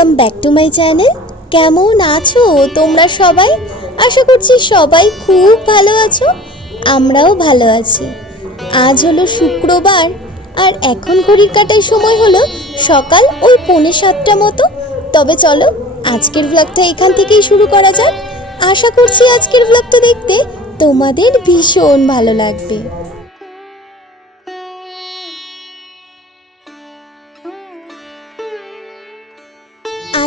Welcome back to my channel কেমন আছো তোমরা সবাই? আশা করছি সবাই খুব ভালো আছো, আমরাও ভালো আছি। আজ হলো শুক্রবার, আর এখন ঘড়ির কাটার সময় হলো সকাল ওই পৌনে সাতটা মতো। তবে চলো, আজকের ব্লগটা এখান থেকেই শুরু করা যাক। আশা করছি আজকের ব্লগটা দেখতে তোমাদের ভীষণ ভালো লাগবে।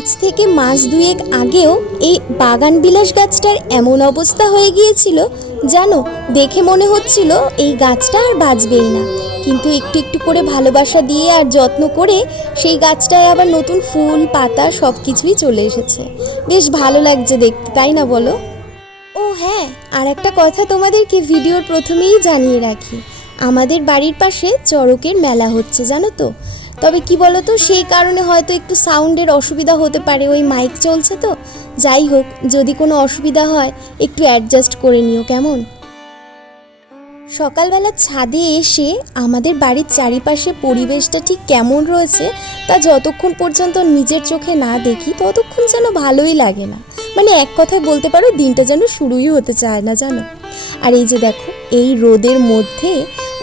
আজ থেকে মাস দুয়েক আগেও এই বাগান বিলাস গাছটার এমন অবস্থা হয়ে গিয়েছিল জানো দেখে মনে হচ্ছিল এই গাছটা আর বাঁচবেই না। কিন্তু একটু একটু করে ভালোবাসা দিয়ে আর যত্ন করে সেই গাছটায় আবার নতুন ফুল, পাতা সব কিছুই চলে এসেছে। বেশ ভালো লাগছে দেখতে, তাই না বলো? ও হ্যাঁ আর একটা কথা তোমাদেরকে ভিডিওর প্রথমেই জানিয়ে রাখি। আমাদের বাড়ির পাশে চড়কের মেলা হচ্ছে, জানো তো? তবে কি বলো তো সেই কারণে হয়তো একটু সাউন্ডের অসুবিধা হতে পারে, ওই মাইক চলছে তো। যাই হোক, যদি কোনো অসুবিধা হয়, একটু অ্যাডজাস্ট করে নিও, কেমন? সকালবেলা ছাদে এসে আমাদের বাড়ির চারিপাশে পরিবেশটা ঠিক কেমন রয়েছে, তা যতক্ষণ পর্যন্ত নিজের চোখে না দেখি, ততক্ষণ যেন ভালোই লাগে না। মানে এক কথায় বলতে পারো, দিনটা যেন শুরুই হতে চায় না, জানো? আর এই যে দেখো, এই রোদের মধ্যে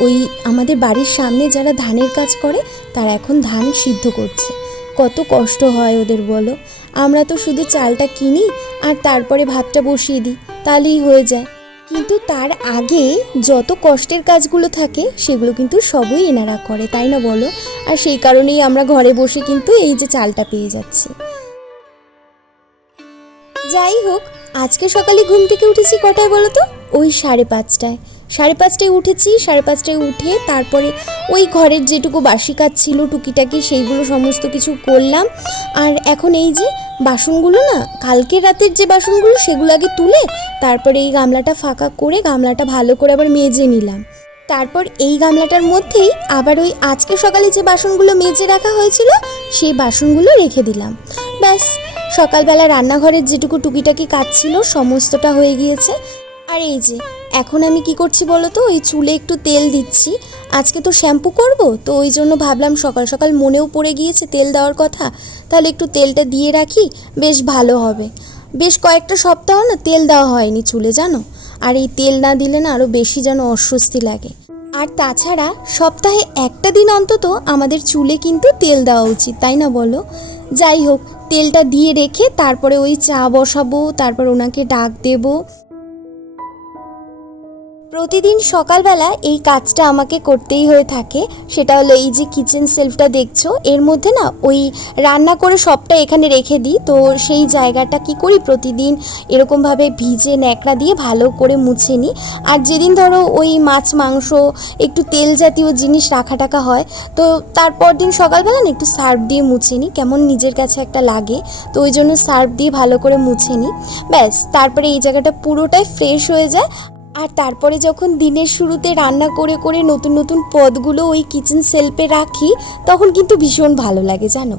ওই আমাদের বাড়ির সামনে যারা ধানের কাজ করে, তারা এখন ধান সিদ্ধ করছে। কত কষ্ট হয় ওদের বলো। আমরা তো শুধু চালটা কিনি আর তারপরে ভাতটা বসিয়ে দিই, তাহলেই হয়ে যায়। কিন্তু তার আগে যত কষ্টের কাজগুলো থাকে, সেগুলো কিন্তু সবই এনারা করে, তাই না বলো? আর সেই কারণেই আমরা ঘরে বসে কিন্তু এই যে চালটা পেয়ে যাচ্ছি। যাই হোক, আজকে সকালে ঘুম থেকে উঠেছি কটায় বলো তো? ওই সাড়ে পাঁচটায়। সাড়ে পাঁচটায় উঠেছি, সাড়ে পাঁচটায় উঠে তারপরে ওই ঘরের যেটুকু বাসি কাজ ছিল, টুকিটাকি সেইগুলো সমস্ত কিছু করলাম। আর এখন এই যে বাসনগুলো না, কালকে রাতের যে বাসনগুলো সেগুলো আগে তুলে তারপরে এই গামলাটা ফাঁকা করে গামলাটা ভালো করে আবার মেজে নিলাম। তারপর এই গামলাটার মধ্যেই আবার ওই আজকে সকালে যে বাসনগুলো মেজে রাখা হয়েছিল, সেই বাসনগুলো রেখে দিলাম। ব্যাস, সকালবেলা রান্নাঘরের যেটুকু টুকিটাকি কাজ ছিল, সমস্তটা হয়ে গিয়েছে। আর এই যে, এখন আমি কি করছি বলো তো? ওই চুলে একটু তেল দিচ্ছি। আজকে তো শ্যাম্পু করব, তো ওই জন্য ভাবলাম সকাল সকাল মনেও পড়ে গিয়েছে তেল দেওয়ার কথা। তাহলে একটু তেলটা দিয়ে রাখি, বেশ ভালো হবে। বেশ কয়েকটা সপ্তাহ না তেল দেওয়া হয়নি চুলে, জানো? আর এই তেল না দিলে না আরও বেশি যেন অস্বস্তি লাগে। আর তাছাড়া সপ্তাহে একটা দিন অন্তত আমাদের চুলে কিন্তু তেল দেওয়া উচিত, তাই না বলো? যাই হোক, তেলটা দিয়ে রেখে তারপরে ওই চা বসাবো, তারপর ওনাকে ডাক দেবো। প্রতিদিন সকালবেলা এই কাজটা আমাকে করতেই হয়ে থাকে। সেটা হলো এই যে কিচেন সেলফটা দেখছ, এর মধ্যে না ওই রান্না করে সবটা এখানে রেখে দিই। তো সেই জায়গাটা কি করি? প্রতিদিন এরকমভাবে ভিজে ন্যাকড়া দিয়ে ভালো করে মুছে নিই। আর যেদিন ধরো ওই মাছ, মাংস, একটু তেল জাতীয় জিনিস রাখা টাকা হয়, তো তারপর দিন সকালবেলা না একটু সার্ফ দিয়ে মুছে নিই। কেমন নিজের কাছে একটা লাগে, তো ওই জন্য সার্ফ দিয়ে ভালো করে মুছে নিই। ব্যাস, তারপরে এই জায়গাটা পুরোটাই ফ্রেশ হয়ে যায়। আর তারপরে যখন দিনের শুরুতে রান্না করে করে নতুন নতুন পদগুলো ওই কিচেন সেলফে রাখি, তখন কিন্তু ভীষণ ভালো লাগে, জানো?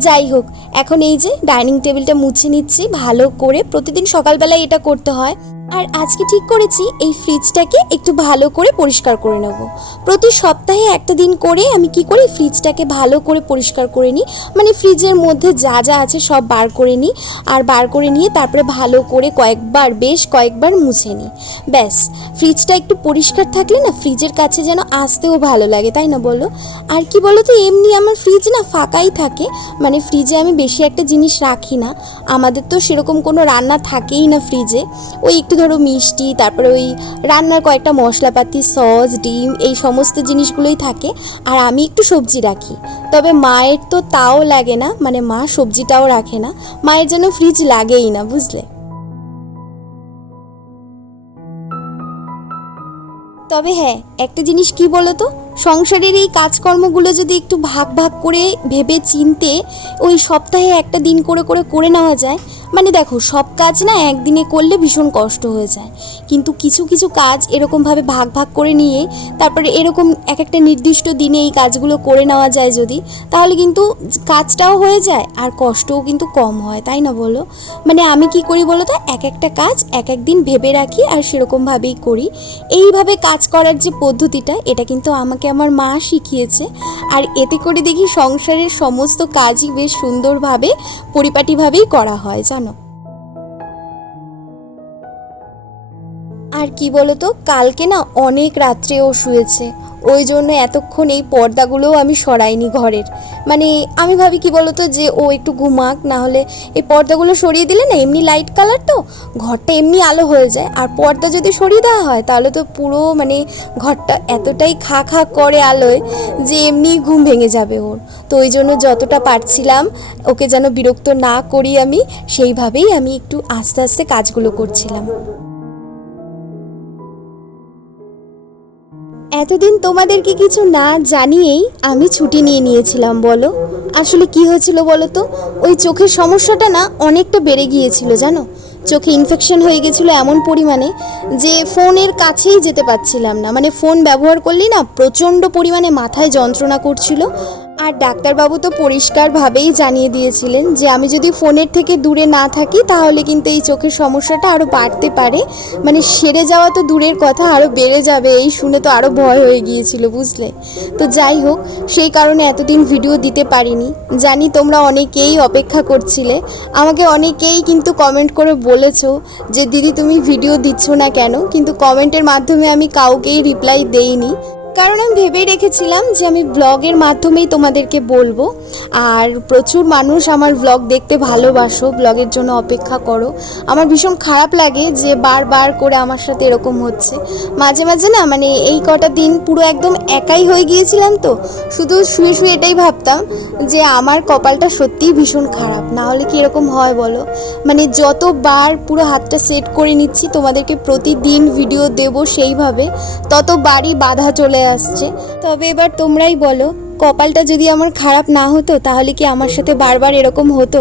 যাই হোক, এখন এই যে ডাইনিং টেবিলটা মুছে নিচ্ছি, ভালো করে প্রতিদিন সকালবেলায় এটা করতে হয়। আর আজকে ঠিক করেছি, এই ফ্রিজটাকে একটু ভালো করে পরিষ্কার করে নেব। প্রতি সপ্তাহে একটা দিন করে আমি কি করি ফ্রিজটাকে ভালো করে পরিষ্কার করে নিই। মানে ফ্রিজের মধ্যে যা যা আছে সব বার করে নিই আর বার করে নিয়ে তারপরে ভালো করে কয়েকবার, বেশ কয়েকবার মুছে নিই। ব্যাস ফ্রিজটা একটু পরিষ্কার থাকলে না ফ্রিজের কাছে যেন আসতেও ভালো লাগে, তাই না বলো? আর কি বলো তো এমনি আমার ফ্রিজ না ফাঁকাই থাকে। মানে ফ্রিজে আমি বেশি একটা জিনিস রাখি না। আমাদের তো সেরকম কোনো রান্না থাকেই না ফ্রিজে ওই একটু ধরো মিষ্টি, তারপরে ওই রান্নার কয়েকটা মশলাপাতি, সস, ডিম, এই সমস্ত জিনিসগুলোই থাকে। আর আমি একটু সবজি রাখি। তবে মায়ের তো তাও লাগে না মানে মা সবজিটাও রাখে না। মায়ের যেন ফ্রিজ লাগেই না, বুঝলে? তবে হ্যাঁ একটা জিনিস কি বলো তো সংসারের এই কাজকর্মগুলো যদি একটু ভাগ ভাগ করে ভেবে চিনতে ওই সপ্তাহে একটা দিন করে করে করে নেওয়া যায় মানে দেখো সব কাজ না একদিনে করলে ভীষণ কষ্ট হয়ে যায়। কিন্তু কিছু কিছু কাজ এরকমভাবে ভাগ ভাগ করে নিয়ে তারপরে এরকম এক একটা নির্দিষ্ট দিনে এই কাজগুলো করে নেওয়া যায় যদি, তাহলে কিন্তু কাজটাও হয়ে যায় আর কষ্টও কিন্তু কম হয়, তাই না বলো? মানে আমি কি করি বলো তো, এক একটা কাজ এক এক দিন ভেবে রাখি আর সেরকমভাবেই করি। এইভাবে কাজ করার যে পদ্ধতিটা, এটা কিন্তু আমাকে আমাকে আমার মা শিখিয়েছে। আর এতে করে দেখি সংসারের সমস্ত কাজই বেশ সুন্দরভাবে, পরিপাটিভাবেই করা হয়, জানো? আর কি বলতো, কালকে না অনেক রাত্রে ও শুয়েছে। ওই জন্য এতক্ষণ এই পর্দাগুলোও আমি সরাইনি ঘরের। মানে আমি ভাবি কি বলতো যে ও একটু ঘুমাক, না হলে এই পর্দাগুলো সরিয়ে দিলে না এমনি লাইট কালার তো, ঘরটা এমনি আলো হয়ে যায়। আর পর্দা যদি সরিয়ে দেওয়া হয়, তাহলে তো পুরো মানে ঘরটা এতটাই খা খা করে আলোয় যে এমনি ঘুম ভেঙে যাবে ওর। তো ওই জন্য যতটা পারছিলাম, ওকে যেন বিরক্ত না করি আমি, সেইভাবেই আমি একটু আস্তে আস্তে কাজগুলো করছিলাম। এতদিন তোমাদেরকে কিছু না জানিয়েই আমি ছুটি নিয়ে নিয়েছিলাম, বলো। আসলে কি হয়েছিল বলো তো? ওই চোখের সমস্যাটা না অনেকটা বেড়ে গিয়েছিল, জানো? চোখে ইনফেকশন হয়ে গেছিল এমন পরিমাণে যে ফোনের কাছেই যেতে পারছিলাম না। মানে ফোন ব্যবহার করলেই না প্রচণ্ড পরিমাণে মাথায় যন্ত্রণা করছিল। আর ডাক্তারবাবু তো পরিষ্কারভাবেই জানিয়ে দিয়েছিলেন যে আমি যদি ফোনের থেকে দূরে না থাকি, তাহলে কিন্তু এই চোখের সমস্যাটা আরও বাড়তে পারে। মানে সেরে যাওয়া তো দূরের কথা আরও বেড়ে যাবে, এই শুনে তো আরও ভয় হয়ে গিয়েছিল, বুঝলে? তো যাই হোক, সেই কারণে এতদিন ভিডিও দিতে পারিনি। জানি তোমরা অনেকেই অপেক্ষা করছিলে। আমাকে অনেকেই কিন্তু কমেন্ট করে বলেছ যে, দিদি, তুমি ভিডিও দিচ্ছ না কেন? কিন্তু কমেন্টের মাধ্যমে আমি কাউকেই রিপ্লাই দেইনি। কারণ আমি ভেবেই রেখেছিলাম যে আমি ব্লগের মাধ্যমেই তোমাদেরকে বলব। আর প্রচুর মানুষ আমার ব্লগ দেখতে ভালোবাসো ব্লগের জন্য অপেক্ষা করো। আমার ভীষণ খারাপ লাগে যে বারবার করে আমার সাথে এরকম হচ্ছে। মাঝে মাঝে না মানে এই কটা দিন পুরো একদম একাই হয়ে গিয়েছিলাম তো, শুধু শুয়ে শুয়ে এটাই ভাবতাম যে আমার কপালটা সত্যিই ভীষণ খারাপ। না হলে কি এরকম হয় বলো? মানে যতবার পুরো হাতটা সেট করে নিচ্ছি, তোমাদেরকে প্রতিদিন ভিডিও দেব সেইভাবে, ততবারই বাধা চলে আসছে। তবে এবার তোমরাই বলো, কপালটা যদি আমার খারাপ না হতো, তাহলে কি আমার সাথে বারবার এরকম হতো?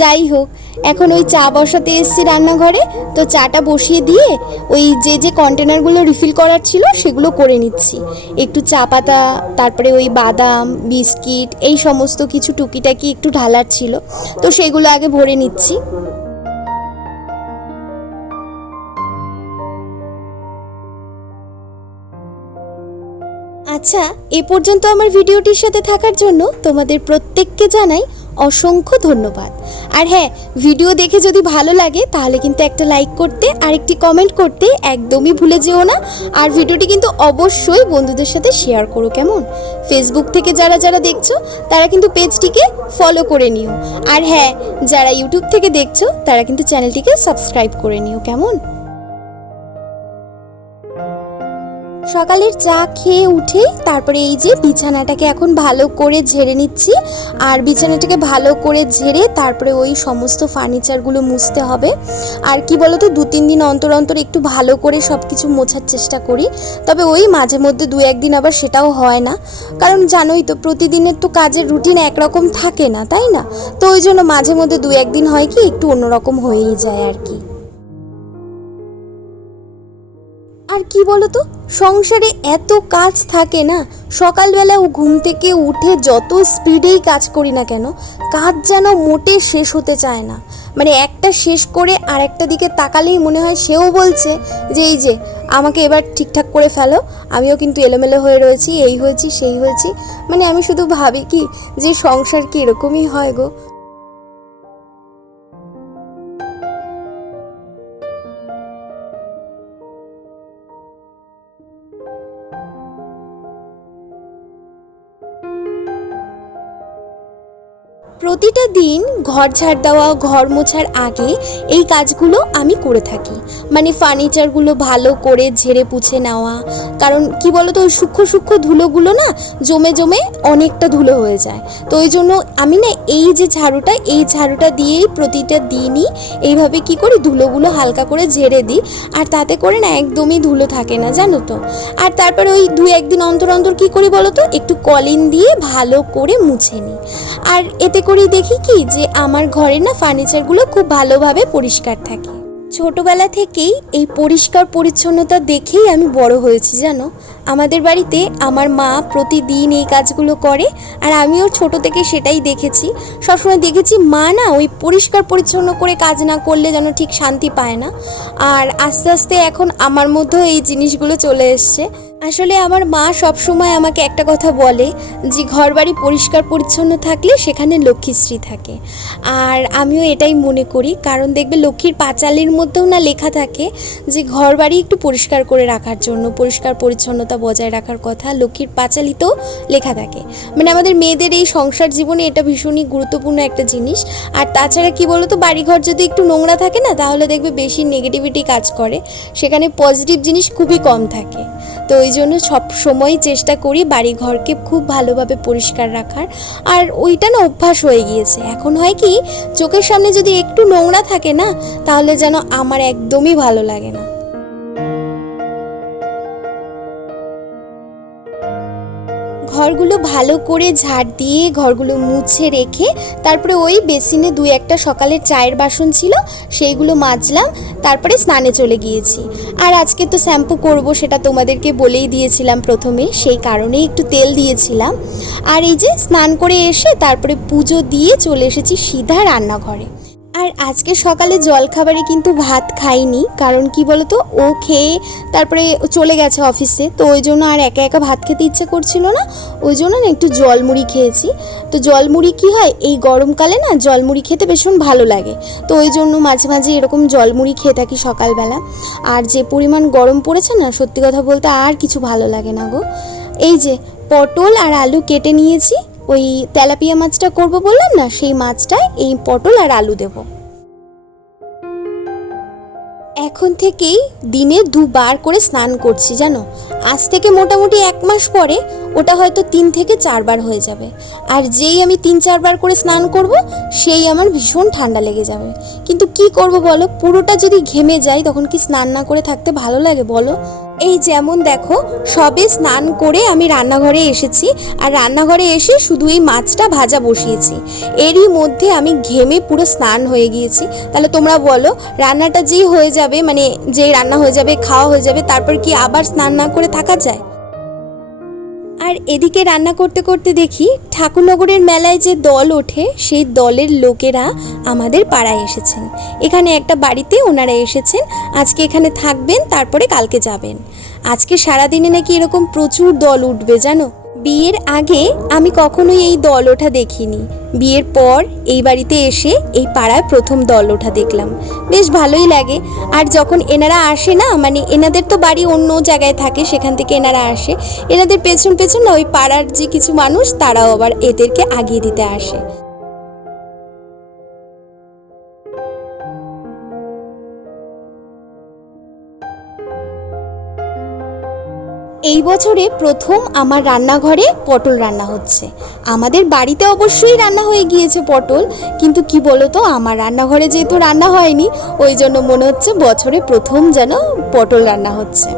যাই হোক, এখন ওই চা বসাতে এসছি রান্নাঘরে, তো চাটা বসিয়ে দিয়ে ওই যে যে কন্টেনারগুলো রিফিল করার ছিল, সেগুলো করে নিচ্ছি। একটু চা পাতা, তারপরে ওই বাদাম, বিস্কিট, এই সমস্ত কিছু টুকিটাকি একটু ঢালার ছিল, তো সেগুলো আগে ভরে নিচ্ছি। আচ্ছা এ পর্যন্ত আমার ভিডিওটির সাথে থাকার জন্য তোমাদের প্রত্যেককে জানাই অসংখ্য ধন্যবাদ। আর হ্যাঁ ভিডিও দেখে যদি ভালো লাগে, তাহলে কিন্তু একটা লাইক করতে আর একটি কমেন্ট করতে একদমই ভুলে যেও না। আর ভিডিওটি কিন্তু অবশ্যই বন্ধুদের সাথে শেয়ার করো কেমন? ফেসবুক থেকে যারা যারা দেখছ, তারা কিন্তু পেজটিকে ফলো করে নিও। আর হ্যাঁ যারা ইউটিউব থেকে দেখছ, তারা কিন্তু চ্যানেলটিকে সাবস্ক্রাইব করে নিও কেমন? সকালের চা খেয়ে উঠে তারপরে এই যে বিছানাটাকে এখন ভালো করে ঝেড়ে নিচ্ছি। আর বিছানাটাকে ভালো করে ঝেড়ে তারপরে ওই সমস্ত ফার্নিচারগুলো মুছতে হবে। আর কি বলতো, দু তিন দিন অন্তর অন্তর একটু ভালো করে সব কিছু মোছার চেষ্টা করি। তবে ওই মাঝে মধ্যে দু একদিন আবার সেটাও হয় না। কারণ জানোই তো, প্রতিদিনের তো কাজের রুটিন একরকম থাকে না, তাই না? তো ওই জন্য মাঝে মধ্যে দু একদিন হয় কি, একটু অন্যরকম হয়েই যায় আর কি। কি বলতো? সংসারে এত কাজ থাকে না, সকালবেলা ঘুম থেকে উঠে যত স্পিডেই কাজ করি না কেন, কাজ যেন মোটে শেষ হতে চায় না। মানে একটা শেষ করে আর একটা দিকে তাকালেই মনে হয় সেও বলছে যে, এই যে, আমাকে এবার ঠিকঠাক করে ফেলো, আমিও কিন্তু এলোমেলো হয়ে রয়েছি, এই হয়েছি, সেই হয়েছি। মানে আমি শুধু ভাবি কি, যে সংসার কি এরকমই হয় গো? প্রতিটা দিন ঘর ঝাড় দেওয়া, ঘর মোছার আগে এই কাজগুলো আমি করে থাকি। মানে ফার্নিচারগুলো ভালো করে ঝেড়ে পুছে নেওয়া। কারণ কি বলতো ওই সূক্ষ্ম সূক্ষ্ম ধুলোগুলো না জমে জমে অনেকটা ধুলো হয়ে যায়। তো ওই জন্য আমি না এই যে ঝাড়ুটা, এই ঝাড়ুটা দিয়েই প্রতিটা দিনই এইভাবে কি করি, ধুলোগুলো হালকা করে ঝেড়ে দিই। আর তাতে করে না একদমই ধুলো থাকে না, জানো তো। আর তারপরে ওই দু একদিন অন্তর অন্তর কী করি বলো তো, একটু কলিন দিয়ে ভালো করে মুছে নিই। আর এতে করেই দেখি কি, যে আমার ঘরের না ফার্নিচারগুলো খুব ভালোভাবে পরিষ্কার থাকে। ছোটবেলা থেকেই এই পরিষ্কার পরিচ্ছন্নতা দেখেই আমি বড় হয়েছি, জানো? আমাদের বাড়িতে আমার মা প্রতিদিন এই কাজগুলো করে আর আমিও ছোট থেকে সেটাই দেখেছি। সবসময় দেখেছি মা না ওই পরিষ্কার পরিচ্ছন্ন করে কাজ না করলে যেন ঠিক শান্তি পায় না। আর আস্তে আস্তে এখন আমার মধ্যেও এই জিনিসগুলো চলে এসছে। আসলে আমার মা সব সময় আমাকে একটা কথা বলে যে ঘরবাড়ি পরিষ্কার পরিচ্ছন্ন থাকলে সেখানে লক্ষ্মীশ্রী থাকে। আর আমিও এটাই মনে করি, কারণ দেখবে লক্ষ্মীর পাঁচালির মধ্যেও না লেখা থাকে যে ঘরবাড়ি একটু পরিষ্কার করে রাখার জন্য, পরিষ্কার পরিচ্ছন্নতা বজায় রাখার কথা লক্ষ্মীর পাঁচালিতেও লেখা থাকে। মানে আমাদের মেয়েদের এই সংসার জীবনে এটা ভীষণই গুরুত্বপূর্ণ একটা জিনিস। আর তাছাড়া কি বলতো, বাড়িঘর যদি একটু নোংরা থাকে না, তাহলে দেখবে বেশি নেগেটিভিটি কাজ করে। সেখানে পজিটিভ জিনিস খুবই কম থাকে। তো ওই জন্য সব সময় চেষ্টা করি বাড়ি ঘরকে খুব ভালোভাবে পরিষ্কার রাখার। আর ওইটা না অভ্যাস হয়ে গিয়েছে। এখন হয় কি, চোখের সামনে যদি একটু নোংরা থাকে না, তাহলে যেন আমার একদমই ভালো লাগে না। ঘরগুলো ভালো করে ঝাড় দিয়ে ঘরগুলো মুছে রেখে তারপরে ওই বেসিনে দুই একটা সকালের চায়ের বাসন ছিল, সেইগুলো মাজলাম, তারপরে স্নানে চলে গিয়েছি। আর আজকে তো শ্যাম্পু করব সেটা তোমাদেরকে বলেই দিয়েছিলাম প্রথমে, সেই কারণেই একটু তেল দিয়েছিলাম। আর এই যে স্নান করে এসে তারপরে পুজো দিয়ে চলে এসেছি সিধা রান্নাঘরে। আর আজকে সকালে জলখাবারে কিন্তু ভাত খাইনি, কারণ কি বলতো, ও খেয়ে তারপরে চলে গেছে অফিসে তো ওই জন্য আর একা একা ভাত খেতে ইচ্ছে করছিল না, ওই জন্য না একটু জলমুড়ি খেয়েছি। তো জলমুড়ি কি হয়, এই গরমকালে না জলমুড়ি খেতে ভীষণ ভালো লাগে, তো ওই জন্য মাঝে মাঝে এরকম জলমুড়ি খেয়ে থাকি সকালবেলা। আর যে পরিমাণ গরম পড়েছে না, সত্যি কথা বলতে আর কিছু ভালো লাগে না গো। এই যে পটল আর আলু কেটে নিয়েছি ওই তেলাপিয়া মাছটা করব বললাম না, সেই মাছটায় এই পটল আর আলু দেবো। এখন থেকেই দিনে দুবার করে স্নান করছি, জানো? আজ থেকে মোটামুটি এক মাস পরে ওটা হয়তো তিন থেকে চারবার হয়ে যাবে। আর যেই আমি তিন চারবার করে স্নান করব, সেই আমার ভীষণ ঠান্ডা লেগে যাবে। কিন্তু কি করব বলো? পুরোটা যদি ঘেমে যায় তখন কি স্নান না করে থাকতে ভালো লাগে বলো? এই যেমন দেখো, সবে স্নান করে আমি রান্নাঘরে এসেছি, আর রান্নাঘরে এসে শুধু এই মাছটা ভাজা বসিয়েছি। এরই মধ্যে আমি ঘেমে পুরো স্নান হয়ে গিয়েছি। তাহলে তোমরা বলো, রান্নাটা যেই হয়ে যাবে মানে যেই রান্না হয়ে যাবে, খাওয়া হয়ে যাবে, তারপর কি আবার স্নান না করে থাকা যায়? আর এদিকে রান্না করতে করতে দেখি ঠাকুরনগরের মেলায় যে দল ওঠে, সেই দলের লোকেরা আমাদের পাড়ায় এসেছেন। এখানে একটা বাড়িতে ওনারা এসেছেন, আজকে এখানে থাকবেন, তারপরে কালকে যাবেন। আজকে সারাদিনে নাকি এরকম প্রচুর দল উঠবে, জানো? বিয়ের আগে আমি কখনোই এই দল ওঠা দেখিনি। বিয়ের পর এই বাড়িতে এসে এই পাড়ায় প্রথম দল ওঠা দেখলাম। বেশ ভালোই লাগে। আর যখন এনারা আসে না মানে এনাদের তো বাড়ি অন্য জায়গায় থাকে, সেখান থেকে এনারা আসে। এনাদের পেছন পেছন না ওই পাড়ার যে কিছু মানুষ, তারাও আবার এদেরকে আগিয়ে দিতে আসে। এই বছরে প্রথম আমার রান্নাঘরে পটল রান্না হচ্ছে। আমাদের বাড়িতে অবশ্যই রান্না হয়ে গিয়েছে পটল, কিন্তু কি বলো তো আমার রান্নাঘরে যেহেতু রান্না হয়নি, ওই জন্য মনে হচ্ছে বছরে প্রথম যেন পটল রান্না হচ্ছে।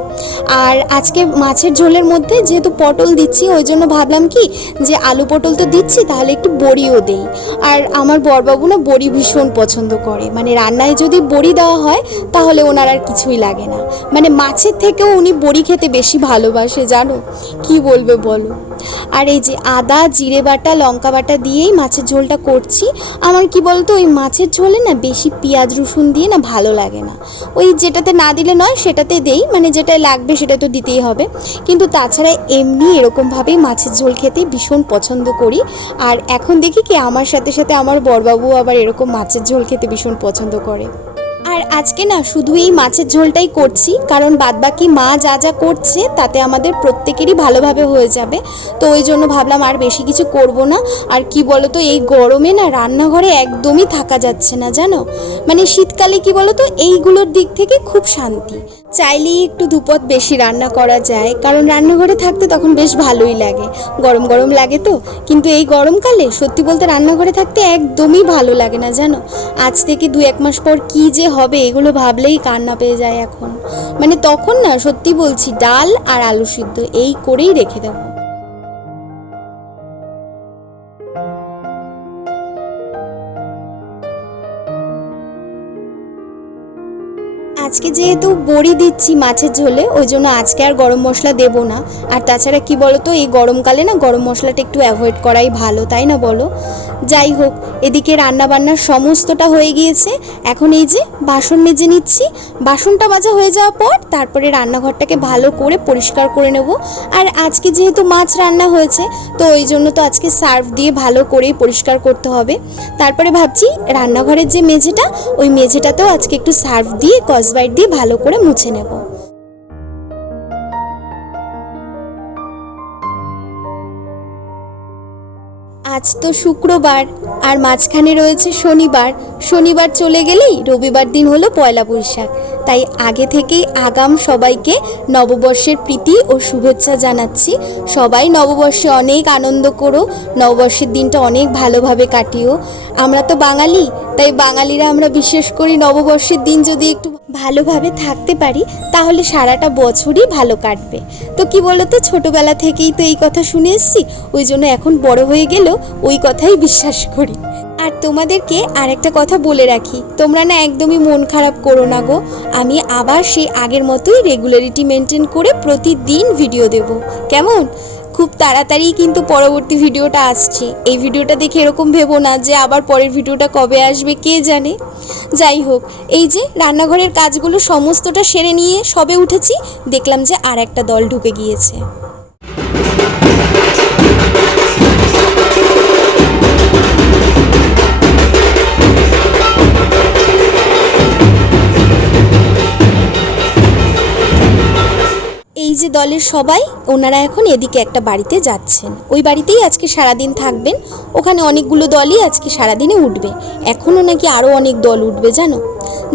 আর আজকে মাছের ঝোলের মধ্যে যেহেতু পটল দিচ্ছি, ওই জন্য ভাবলাম কি, যে আলু পটল তো দিচ্ছি, তাহলে একটু বড়িও দেই। আর আমার বরবাবু না বড়ি ভীষণ পছন্দ করে। মানে রান্নায় যদি বড়ি দেওয়া হয়, তাহলে ওনার আর কিছুই লাগে না। মানে মাছের থেকেও উনি বড়ি খেতে বেশি ভালোবাসে জানো? কি বলবে বলো? আর এই যে আদা, জিরে বাটা, লঙ্কা বাটা দিয়েই মাছের ঝোলটা করছি, আমার কি বলতো, ওই মাছের ঝোলে না বেশি পেঁয়াজ রসুন দিয়ে না ভালো লাগে না। ওই যেটাতে না দিলে নয়, সেটাতে দেই মানে যেটা লাগবে সেটা তো দিতেই হবে। কিন্তু তাছাড়া এমনি এরকমভাবেই মাছের ঝোল খেতে ভীষণ পছন্দ করি। আর এখন দেখি কি, আমার সাথে সাথে আমার বরবাবু আবার এরকম মাছের ঝোল খেতে ভীষণ পছন্দ করে। আর আজকে না শুধু এই মাছের ঝোলটাই করছি, কারণ বাদবাকি মা যা যা করছে তাতে আমাদের প্রত্যেকেরই ভালোভাবে হয়ে যাবে। তো ওই জন্য ভাবলাম আর বেশি কিছু করব না। আর কি তো এই গরমে না রান্নাঘরে একদমই থাকা যাচ্ছে না, জানো? মানে শীতকালে কি বলো তো এইগুলোর দিক থেকে খুব শান্তি। চাইলেই একটু দুপদ বেশি রান্না করা যায়। কারণ রান্নাঘরে থাকতে তখন বেশ ভালোই লাগে। গরম গরম লাগে তো। কিন্তু এই গরমকালে সত্যি বলতে রান্নাঘরে থাকতে একদমই ভালো লাগে না, জানো? আজ থেকে দু এক মাস পর কি যে হবে এগুলো ভাবলেই কান্না পেয়ে যায় এখন। মানে তখন না, সত্যি বলছি, ডাল আর আলু সিদ্ধ, এই করেই রেখে দেবো। আজকে যেহেতু বড়ি দিচ্ছি মাছের ঝোলে, ওই জন্য আজকে আর গরম মশলা দেবো না। আর তাছাড়া কি বলো তো এই গরমকালে না গরম মশলাটা একটু অ্যাভয়েড করাই ভালো, তাই না বলো? যাই হোক, এদিকে রান্না বান্নার সমস্তটা হয়ে গিয়েছে। এখন এই যে বাসন মেজে নিচ্ছি। বাসনটা মাজা হয়ে যাওয়ার পর তারপরে রান্নাঘরটাকে ভালো করে পরিষ্কার করে নেব। আর আজকে যেহেতু মাছ রান্না হয়েছে, তো ওই জন্য তো আজকে সার্ফ দিয়ে ভালো করেই পরিষ্কার করতে হবে। তারপরে ভাবছি রান্নাঘরের যে মেঝেটা, ওই মেঝেটাতেও আজকে একটু সার্ফ দিয়ে কসবাইট দিয়ে ভালো করে মুছে নেব। আজ তো শুক্রবার, আর মাঝখানে রয়েছে শনিবার। শনিবার চলে গেলেই রবিবার দিন হলো পয়লা বৈশাখ। তাই আগে থেকেই আগাম সবাইকে নববর্ষের প্রীতি ও শুভেচ্ছা জানাচ্ছি। সবাই নববর্ষে অনেক আনন্দ করো, নববর্ষের দিনটা অনেক ভালোভাবে কাটিও। আমরা তো বাঙালি, তাই বাঙালিরা আমরা বিশেষ করি নববর্ষের দিন যদি একটু ভালোভাবে থাকতে পারি, তাহলে সারাটা বছরই ভালো কাটবে। তো কি বলতো, ছোটবেলা থেকেই তো এই কথা শুনে এসছি, ওই জন্য এখন বড় হয়ে গেলেও ওই কথাই বিশ্বাস করি। আর তোমাদেরকে আরেকটা কথা বলে রাখি, তোমরা না একদমই মন খারাপ করো না গো, আমি আবার সেই আগের মতোই রেগুলারিটি মেনটেন করে প্রতিদিন ভিডিও দেব। কেমন? খুব তাড়াতাড়ি কিন্তু পরবর্তী ভিডিওটা আসছে। এই ভিডিওটা দেখে এরকম ভেবো না যে আবার পরের ভিডিওটা কবে আসবে, কে জানে? যাই হোক, এই যে রান্নাঘরের কাজগুলো সমস্তটা সেরে নিয়ে সবে উঠেছি, দেখলাম যে আর একটা দল ঢুকে গিয়েছে। যে দলের সবাই, ওনারা এখন এদিকে একটা বাড়িতে যাচ্ছেন। ওই বাড়িতেই আজকে সারাদিন থাকবেন। ওখানে অনেকগুলো দলই আজকে সারাদিনে উঠবে। এখনও নাকি আরও অনেক দল উঠবে, জানো?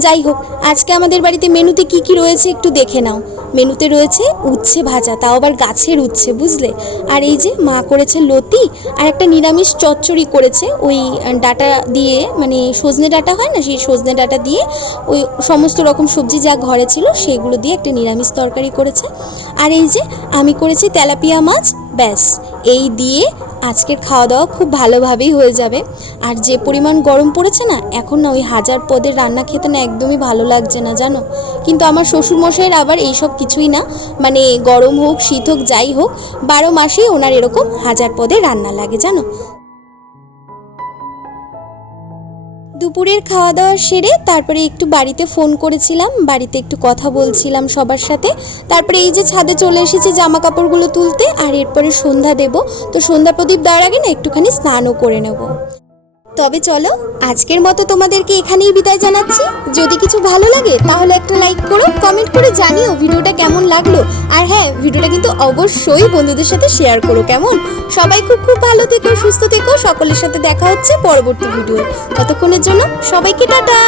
যাই হোক, আজকে আমাদের বাড়িতে মেনুতে কি কি রয়েছে একটু দেখে নাও। মেনুতে রয়েছে উচ্ছে ভাজা, তাও আবার গাছের উচ্ছে, বুঝলে? আর এই যে মা করেছে লতি, আর একটা নিরামিষ চচ্চড়ি করেছে। ওই ডাটা দিয়ে মানে সজনে ডাটা হয় না, সেই সজনে ডাটা দিয়ে ওই সমস্ত রকম সবজি যা ঘরে ছিল, সেগুলো দিয়ে একটা নিরামিষ তরকারি করেছে। আর এই যে, আমি করেছি তেলাপিয়া মাছ, ব্যাস। এই দিয়ে আজকের খাওয়া দাওয়া খুব ভালোভাবেই হয়ে যাবে। আর যে পরিমাণ গরম পড়েছে না, এখন না ওই হাজার পদের রান্না খেতে না একদমই ভালো লাগছে না, জানো? কিন্তু আমার শ্বশুরমশাইয়ের আবার এইসব কিছুই না মানে গরম হোক, শীত হোক, যাই হোক, বারো মাসেই ওনার এরকম হাজার পদের রান্না লাগে, জানো? দুপুরের খাওয়া দাওয়া সেরে তারপরে একটু বাড়িতে ফোন করেছিলাম, বাড়িতে একটু কথা বলছিলাম সবার সাথে। তারপরে এই যে ছাদে চলে এসেছি জামা কাপড়গুলো তুলতে, আর এরপরে সন্ধ্যা দেব। তো সন্ধ্যা প্রদীপ দেওয়ার আগে না একটুখানি স্নানও করে নেব। তবে চলো, আজকের মতো তোমাদেরকে এখানেই বিদায় জানাচ্ছি। যদি কিছু ভালো লাগে, তাহলে একটা লাইক করো কমেন্ট করে জানিও ভিডিওটা কেমন লাগল। আর হ্যাঁ ভিডিওটা কিন্তু অবশ্যই বন্ধুদের সাথে শেয়ার করো, কেমন? সবাই খুব খুব ভালো থেকো, সুস্থ থেকো, সকলের সাথে দেখা হচ্ছে পরবর্তী ভিডিও ততক্ষণের জন্য সবাইকে টাটা!